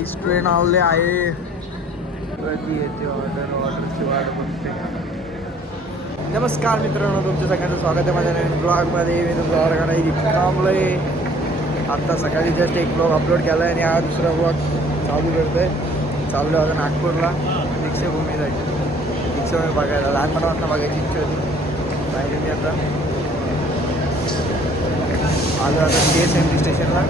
Train आवले आहे. कधी येते ऑर्डरची वाट बघते. नमस्कार मित्रांनो, तुमचं सगळ्यांचं स्वागत आहे माझ्या नवीन ब्लॉगमध्ये. मी तुमचं ऑर्गनाईज थांबलोय. आत्ता सकाळी जस्ट एक ब्लॉग अपलोड केला आहे आणि हा दुसरा ब्लॉग चालू करतो आहे. चाललो होता नागपूरला दीक्षाभूमीसाठी. दीक्षाभूमी बघायला लहानपणापासून बघायची इच्छा होती. पाहिजे मी आता आलो आता KSMT स्टेशनला.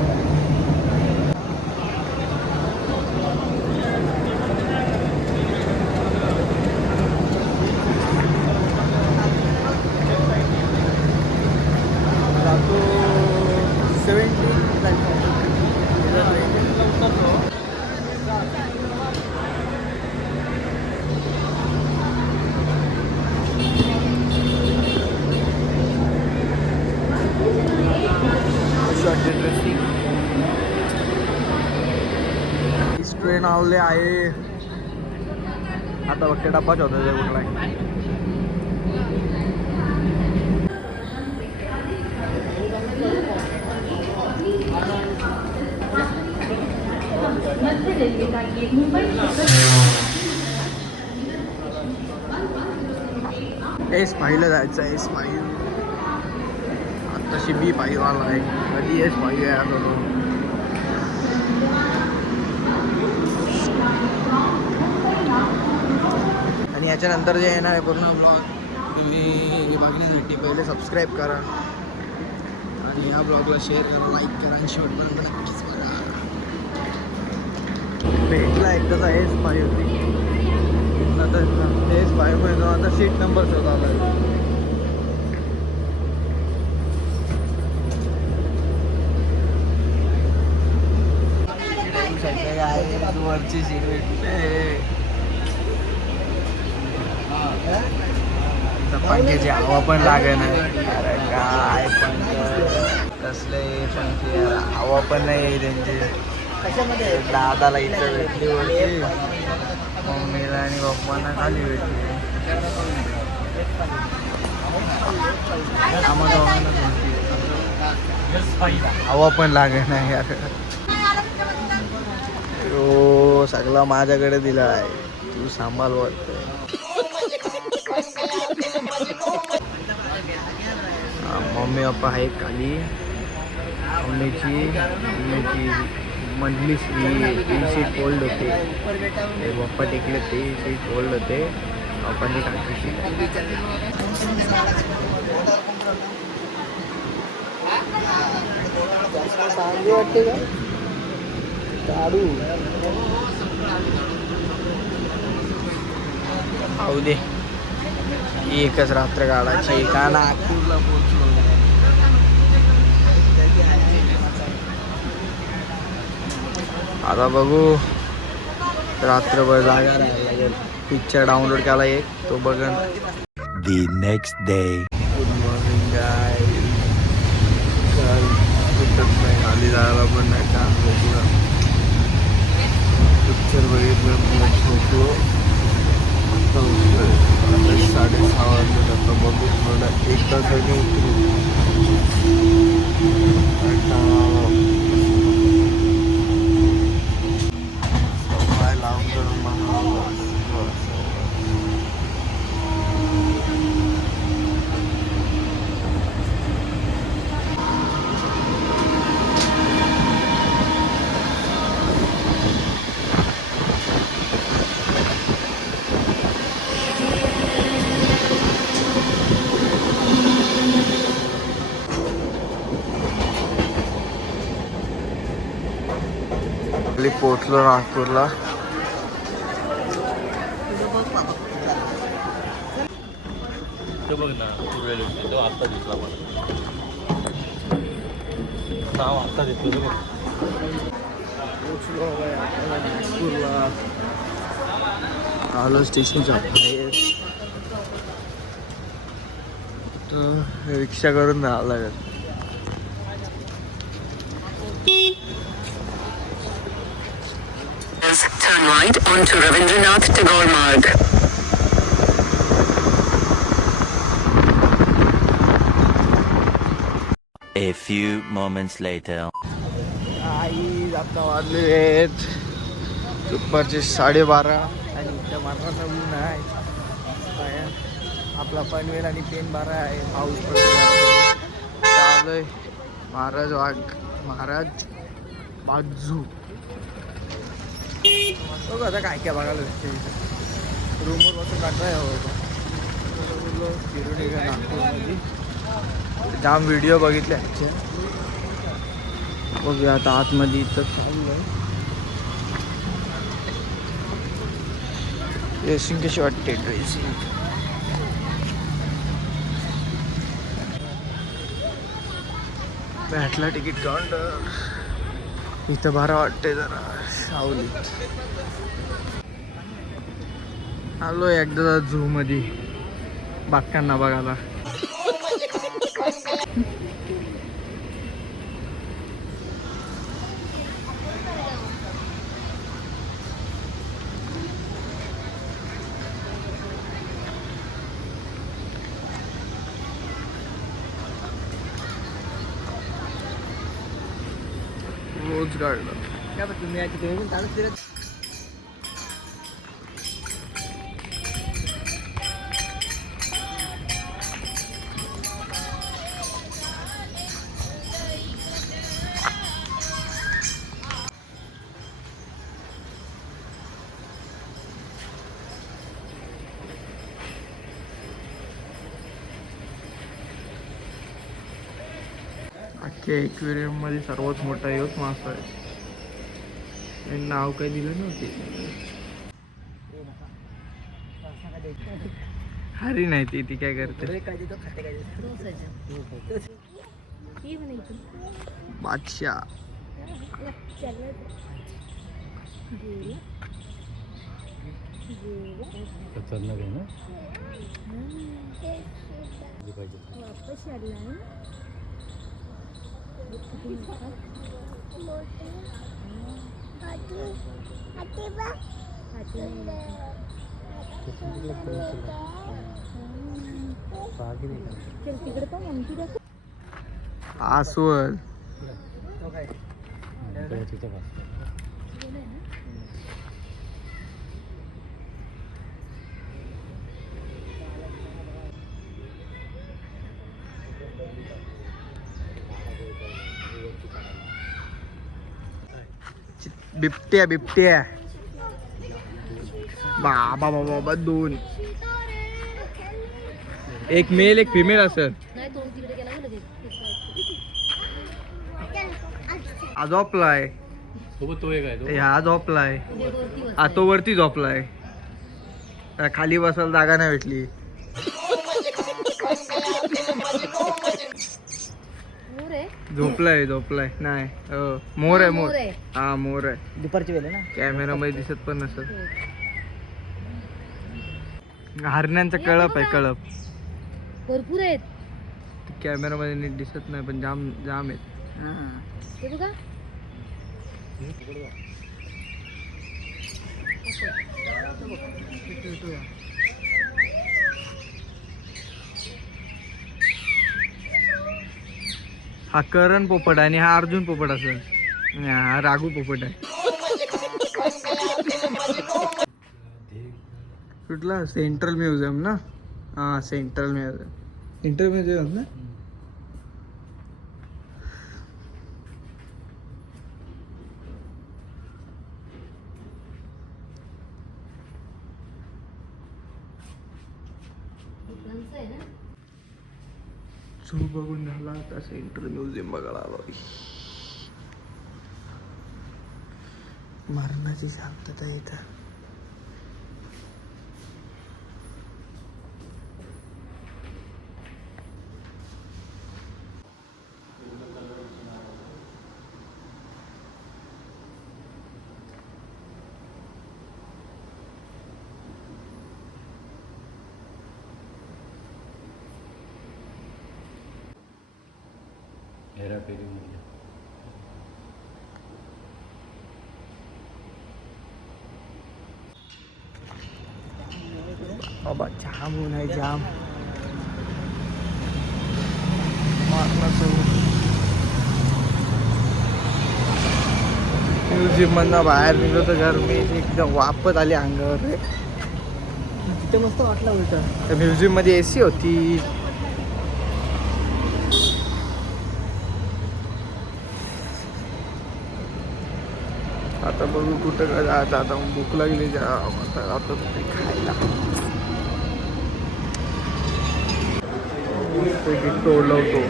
ट्रेन आवले आहे. आता फक्त डब्बाच होता ते कुठला S5 ला जायचं आहे. S5 आत्ताशी B5 आला आहे. कधी S5 आहे आता. आणि याच्यानंतर जे येणार आहे पूर्ण ब्लॉग तुम्ही बघण्यासाठी पहिले सबस्क्राईब करा आणि ह्या ब्लॉगला शेअर करा, लाईक करा आणि शेवटपर्यंत नक्कीच बघा. भेटला एकदाचा S5 आता S5 मध्ये आता सीट नंबर शोधावा लागेल. वरची सीट भेटते. पंख्याची हवा पण लागे नाही. अरे काय पंख कसले पंखे, हवा पण नाही आहे त्यांची. दादाला इथं भेटली वरती, मम्मीला आणि पप्पांना खाली भेटली. आम्हाला दोघांना हवा पण लागे नाही यार. हो सगळा माझ्याकडे दिला आहे, तू सांभाळ. वाटतं मम्मी पप्पा आहे खाली. मम्मीची मधली सीट फोल्ड होते. पप्पा टेकले ते सीट फोल्ड होते. पप्पांची खालची सीट चांगली वाटते का काढू खाऊ दे. एकच रात्र काढायची का नागपूरला पोहोचलो. आता बघू रात्रभर जागा राहायला लागेल. पिक्चर डाउनलोड केला एक, तो बघन. The next day. Good morning guys. काल कुठंच नाही, खाली जायला पण नाही का भेटलं. पिक्चर बघितलं, झोपलो. आता 6:30 वाजले. आता बघू थोडं 1 तासाने उतरू. पाय लावून करून पोचलो नागपूरला. बघ ना, तो आत्ता दिसला मला. नाव आत्ता दिसलं बघ. पोचलो नागपूरला. आलो स्टेशनच्या बाहेर. तर रिक्षा करून जावं लागेल. Turn right onto Ravindranath Tagore Marg. A few moments later. आई आता वाजले आहेत दुपारचे 12:30 आणि इथं मात्राचा ऊन आहे. बाहेर आपला पनवेल आणि पेन बारा आहे. पाऊस पडतो चालू आहे. महाराज बाजू बघू आता काय काय बघायला भेटते इथं. रूमवर बसून काढताय हवं फिरून येऊया नागपूरमध्ये. जाम व्हिडिओ बघितले आजचे. बघूया आता आतमध्ये इथं चालू आहे. ड्रेसिंग कशी वाटते ड्रेसिंग. भेटला तिकीट काउंटर. इथं बरं वाटते जरा सावलीत. आलो एकदा झू मध्ये बाक्यांना बघायला. रोज गार्डन काय तुम्ही अख्ख्या एक्वेरियम मध्ये सर्वात मोठा योच मासा आहे. त्यांनी नाव काही दिलं नव्हते. हरी नाही ती काय करते. बादशाह खतरनाक आहे ना. अस्वल बिबट्या बाबा बाबा दोन. एक मेल एक फिमेल असेल. हा झोपलाय. तो एक आहे हा झोपलाय. हा तो वरती झोपलाय. खाली बसायला जागा नाही भेटली. झोपलाय नाही. मोर आहे मोर. हा मोर आहे. दुपारची वेळ आहे ना. कॅमेरा मध्ये दिसत पण नसत. हरण्यांचा कळप आहे. कळप भरपूर आहेत. कॅमेरा मध्ये नीट दिसत नाही पण जाम जाम आहेत. हा करण पोपट आहे आणि हा अर्जुन पोपट असेल. हा राघू पोपट आहे. कुठला सेंट्रल म्युझियम ना. हा सेंट्रल म्युझियम ना. झू बघून झाला आता सेंट्रल म्युझियम बघायला आलोय. मरणाची शांतता इथं. हेराफेरी म्हणजे बाबा जाम ऊन आहे जाम. म्युझियममधनं बाहेर निघलो तर गरमीची एकदम वापत आली अंगावर रे. तिथे मस्त वाटलं उलटं. त्या म्युझियममध्ये AC होती. आता बघू कुठं काय जायचं. आता भूक लागली आता ते खायला टोलवतो.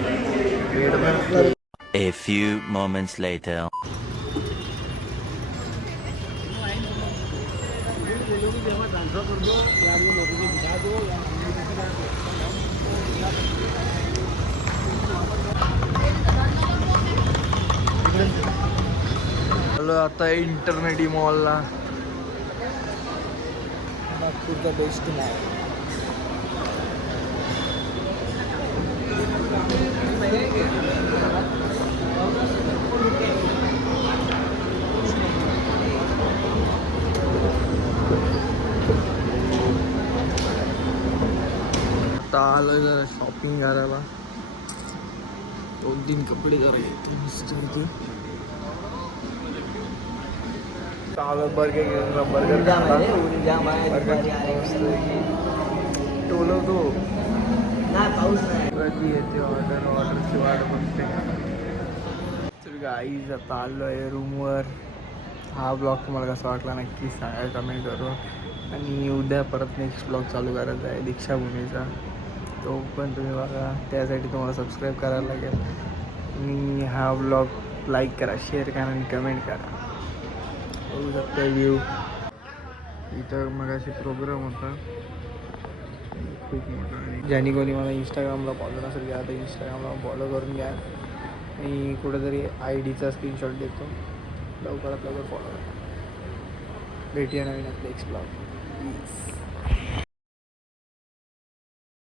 A few moments later. आलो आता इंटरनेटी मॉलला. नागपूरचा बेस्ट मॉल. आता आलोय जरा शॉपिंग करायला. 2-3 कपडे जरा येतो मस्त होती. चालू बर्गर घेऊन बर्गर टोलवतो. कधी येते ऑर्डरची वाट बघते. तर गाईज आता आलो आहे रूमवर. हा ब्लॉग तुम्हाला कसा वाटला नक्की सांगा कमेंट करून. आणि उद्या परत नेक्स्ट ब्लॉग चालू करायचा आहे दीक्षाभूमीचा. तो पण तुम्ही बघा. त्यासाठी तुम्हाला सबस्क्राईब करायला लागेल. आणि हा ब्लॉग लाईक करा, शेअर करा आणि कमेंट करा. बघू शकता व्ह्यू. इथं मग असे प्रोग्राम होता खूप मोठा. आणि ज्यांनी कोणी मला इंस्टाग्रामला फॉलो नसेल घ्या आता इंस्टाग्रामला फॉलो करून घ्या. आणि कुठेतरी ID चा स्क्रीनशॉट देतो. लवकरात लवकर फॉलो करा. भेटूया नवीन आपल्या नेक्स्ट ब्लॉग. प्लीज.